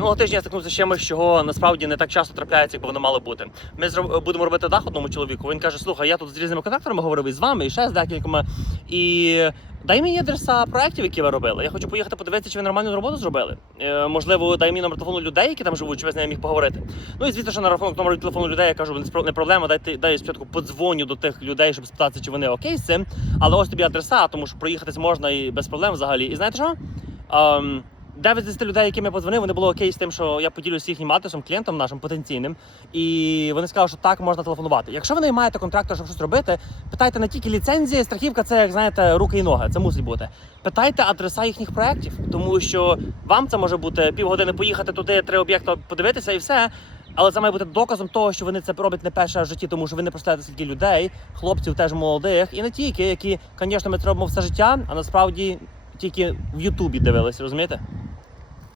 Минулого тижня я стикнувся з чимось, чого насправді не так часто трапляється, як воно мало бути. Ми будемо робити дах одному чоловіку. Він каже: слухай, я тут з різними контакторами говорив і з вами, і ще з декількома. І дай мені адреса проєктів, які ви робили. Я хочу поїхати подивитися, чи ви нормальну роботу зробили. Е, можливо, дай мені номер телефону людей, які там живуть, чи ви з ними міг поговорити. Ну і звісно, що на рахунок номеру телефону людей я кажу, не проблема. Дайте дай спочатку подзвоню до тих людей, щоб спитатися, чи вони окей з цим. Але ось тобі адреса, тому що проїхатись можна і без проблем взагалі. І знаєте що? Ем, 9 з 10 людей, яким я подзвонив, вони були окей з тим, що я поділюся їхнім адресом, клієнтом нашим потенційним. І вони сказали, що так можна телефонувати. Якщо ви не маєте контракту, щоб щось робити, питайте не тільки ліцензії, страхівка це як знаєте, руки і ноги. Це мусить бути. Питайте адреса їхніх проєктів, тому що вам це може бути півгодини поїхати туди, три об'єкти подивитися і все. Але це має бути доказом того, що вони це роблять не перше в житті, тому що ви не представляєте скільки людей, хлопців теж молодих, і не тільки, які, звісно, ми це робимо все життя, а насправді тільки в Ютубі дивилися, розумієте?